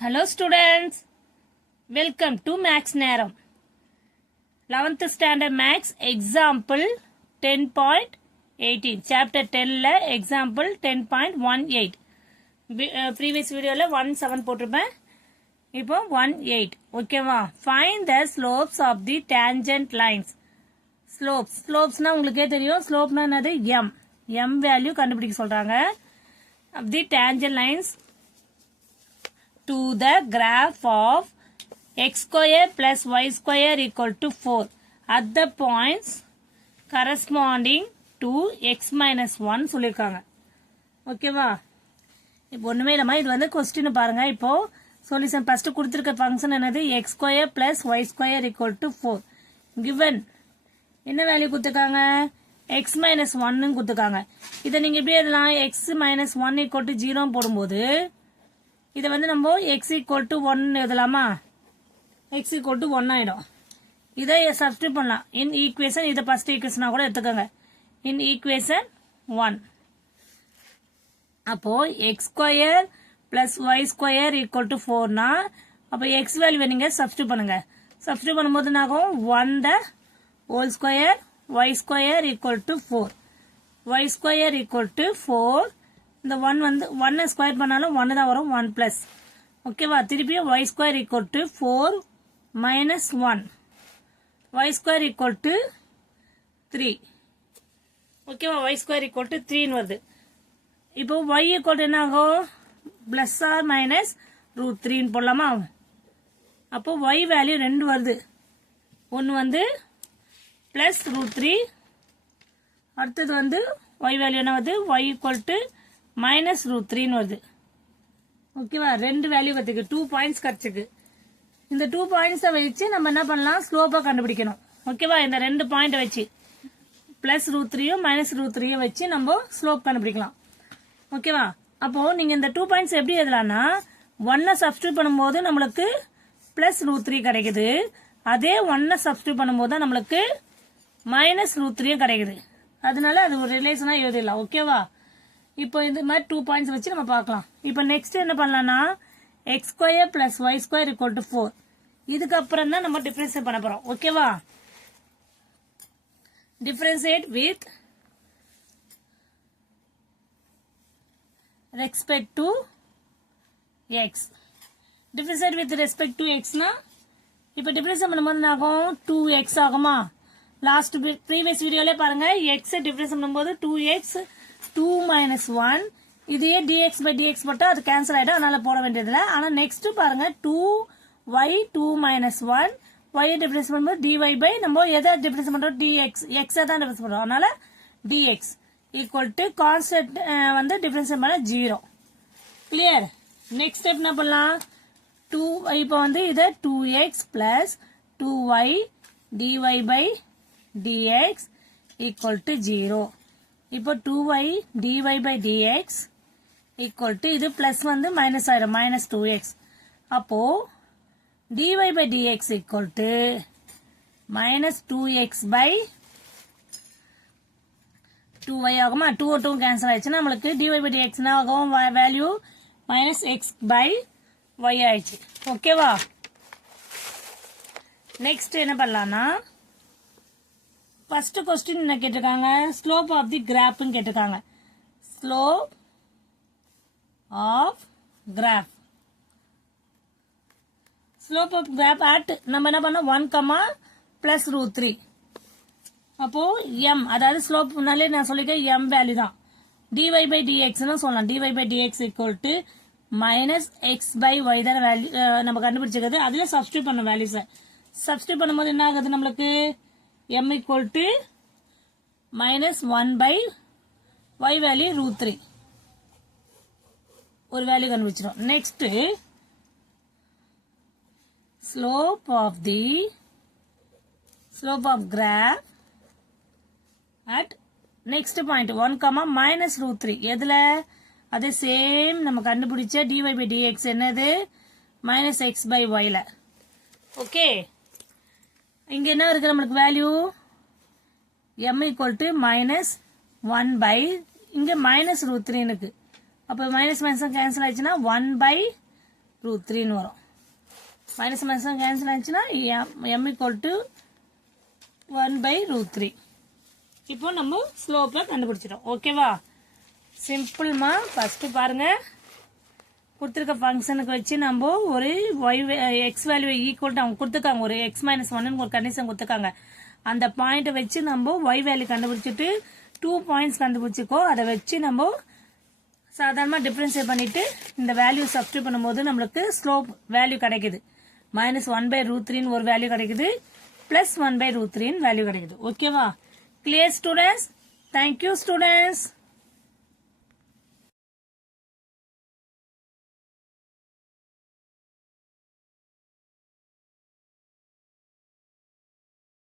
Hello students, welcome to Max நேரம் 11th standard Max example 10.18 chapter 10ல example 10.18 previous videoல 1.7 போட்டிருப்பேன் இப்போ 1.8 ஓகேவா find the slopes of the tangent lines slopesனா உங்களுக்கே தெரியும் slopeனா என்னது m value கண்டுபிடிக்க சொல்றாங்க of the tangent lines to the graph of x square plus y square equal to 4 at the points corresponding to x minus 1 சொல்லிருக்காங்க ஓகேவா இப்போ ஒண்ணுமே இல்லமா இது வந்து क्वेश्चन பாருங்க இப்போ சொல்யூஷன் ஃபர்ஸ்ட் கொடுத்திருக்க ஃபங்க்ஷன் என்னது x square plus y square equal to 4 given என்ன வேல்யூ கொடுத்திருக்காங்க x minus 1 ன்னு கொடுத்திருக்காங்க இத நீங்க எப்படி எழுதலாம் x minus 1 equal to 0 போடும்போது இத வந்து நம்ம x equal to 1 எழுதலாமா x equal to 1 ஆயிடும் இதை சப்ஸ்டிட்யூட் பண்ணலாம் in equation இத ஃபர்ஸ்ட் ஈக்குவேஷனா கூட எடுத்துக்கங்க in equation 1 அப்போ x square plus y square equal to 4 னா அப்ப x வேல்யூ நீங்க சப்ஸ்டிட்யூட் பண்ணுங்க சப்ஸ்டிட்யூட் பண்ணும்போது என்ன ஆகும் 1 the whole square y square equal to 4 y square equal to 4 இந்த 1 வந்து 1 ஸ்கொயர் பண்ணாலும் 1 தான் வரும் 1 பிளஸ் ஓகேவா திருப்பி y square equal to 4 minus 1 y square equal to 3 ஓகேவா y ஸ்கொயர் equal to 3 ன்னு வருது இப்போ y equal to என்ன ஆகும் பிளஸ் ஆர் மைனஸ் ரூட் 3 ன்னு போடலாமா அப்போ y வேல்யூ ரெண்டு வருது ஒன்னு வந்து பிளஸ் ரூட் 3 அடுத்தது வந்து y வேல்யூ என்ன வருது y equal to minus root 3 ன்னு வருது ஓகேவா ரெண்டு வேல்யூ வரதுக்கு 2 பாயிண்ட்ஸ் கிடைச்சிருக்கு இந்த 2 பாயிண்ட்ஸ் வச்சு நம்ம என்ன பண்ணலாம் ஸ்லோப்பா கண்டுபிடிக்கணும் ஓகேவா இந்த ரெண்டு பாயிண்ட் வச்சு பிளஸ் ரூட் 3 மைனஸ் ரூட் 3 வச்சு நம்ம ஸ்லோப் கண்டுபிடிக்கலாம் ஓகேவா அப்போ நீங்க இந்த 2 பாயிண்ட்ஸ் எப்படி எழுதலாம்னா 1 சப்ஸ்டிட்யூட் பண்ணும்போது நம்மளுக்கு பிளஸ் ரூட் 3 கிடைக்குது அதே 1 சப்ஸ்டிட்யூட் பண்ணும்போது தான் நம்மளுக்கு மைனஸ் ரூட் 3 கிடைக்குது அதனால அது ஒரு ரிலேஷனா எழுதிடலாம் ஓகேவா இப்போ இந்த மாதிரி 2 பாயிண்ட்ஸ் வச்சு நம்ம பார்க்கலாம் இப்போ நெக்ஸ்ட் என்ன பண்ணலாம்னா x square plus y square equal to 4 இதுக்கு அப்புறம் தான் நம்ம டிஃபரன்ஷியேட் பண்ண போறோம் ஓகேவா differentiate with respect to x differentiate with respect to x னா இப்போ டிஃபரன்ஷியேட் பண்ணும்போது என்ன ஆகும் 2x ஆகுமா லாஸ்ட் ப்ரீவியஸ் வீடியோல பாருங்க x டிஃபரன்ஷியேட் பண்ணும்போது 2x 2 minus 1 இதையே dx by dx போட்டா அது கேன்சல் ஆயிடும் அதனால போட வேண்டியதில்லை ஆனா நெக்ஸ்ட் பாருங்க 2y 2 minus 1 y டிஃபரன்ஸ் பண்ணும்போது dy by நம்ம எதை டிஃபரன்ஸ் பண்றோம் dx x தான் டிஃபரன்ஸ் பண்றோம் அதனால dx ஈக்குவல் டு கான்ஸ்டன்ட் வந்து டிஃபரன்ஸ் பண்ணா 0 கிளியர் நெக்ஸ்ட் ஸ்டெப் என்ன பண்ணலாம் 2 இப்போ வந்து இத 2x plus 2y dy by dx equal to 0 இப்போ 2y dy by dx equal to இது பிளஸ் வந்து மைனஸ் ஆயிடும் மைனஸ் 2x அப்போ dy by dx equal to minus 2x by 2y ஆகுமா 2 2 கேன்சல் ஆயிடுச்சுன்னா நம்மளுக்கு dy by dx ஆகும் value minus x by y ஆயிடுச்சு ஓகேவா நெக்ஸ்ட் என்ன பண்ணலாம்னா ஃபர்ஸ்ட் क्वेश्चन என்ன கேட்டிருக்காங்க ஸ்லோப் ஆஃப் தி கிராஃப் ன்னு கேட்டிருக்காங்க slope of graph slope of graph at நம்ம என்ன பண்ணோம் 1, பிளஸ் ரூட் 3 அப்போ m அதாவது ஸ்லோப்னாலே நான் சொல்லிருக்கேன் m வேல்யூ தான் dy by dx ன்னு சொல்லலாம் dy by dx equal to minus x by y தான் வேல்யூ நம்ம கண்டுபிடிச்சிருக்கிறது அதுல சப்ஸ்டிட்யூட் பண்ண வேல்யூஸ் சப்ஸ்டிட்யூட் பண்ணும்போது என்ன ஆகுது நம்மளுக்கு m equal to minus 1 by y value root 3 ஒரு வேல்யூ கண்டுபிடிச்சிரும் next slope of graph at next point 1, minus root 3 எதுல அதே சேம் நம்ம கண்டுபிடிச்ச dy by dx என்னது minus x by y ல ஓகே இங்க என்ன இருக்கு நமக்கு value m equal to minus 1 by இங்க minus root 3 இருக்கு அப்ப மைனஸ் மைனஸ் கேன்சல் ஆயிடுச்சுன்னா 1 by √3 வரும். மைனஸ் மைனஸ் கேன்சல் ஆச்சுன்னா m ஈக்குவல் டு 1/√3. இப்போ நம்ம ஸ்லோப்பை கண்டுபிடிச்சிட்டோம். ஓகேவா? சிம்பிள்மா. ஃபர்ஸ்ட் பாருங்க, கொடுத்துருக்க ஃபங்க்ஷனுக்கு வச்சு நம்ம ஒரு எக்ஸ் வேல்யூ ஈக்குவல் டு அவங்க கொடுத்துருக்காங்க, ஒரு x-1 ஒரு கண்டிஷன் கொடுத்துருக்காங்க. அந்த பாயிண்ட்டை வச்சு நம்ம ஒய் வேல்யூ கண்டுபிடிச்சிட்டு 2 பாயிண்ட்ஸ் கண்டுபிடிச்சிக்கோ. அதை வச்சு நம்ம சாதாரணமாக டிஃபரன்ஷியேட் பண்ணிட்டு இந்த வேல்யூ சப்ஸ்டியூட் பண்ணும்போது நம்மளுக்கு ஸ்லோப் வேல்யூ கிடைக்குது. -1/√3 ஒரு வேல்யூ கிடைக்குது, +1/√3 வேல்யூ கிடைக்குது. ஓகேவா? Clear students? Thank you students.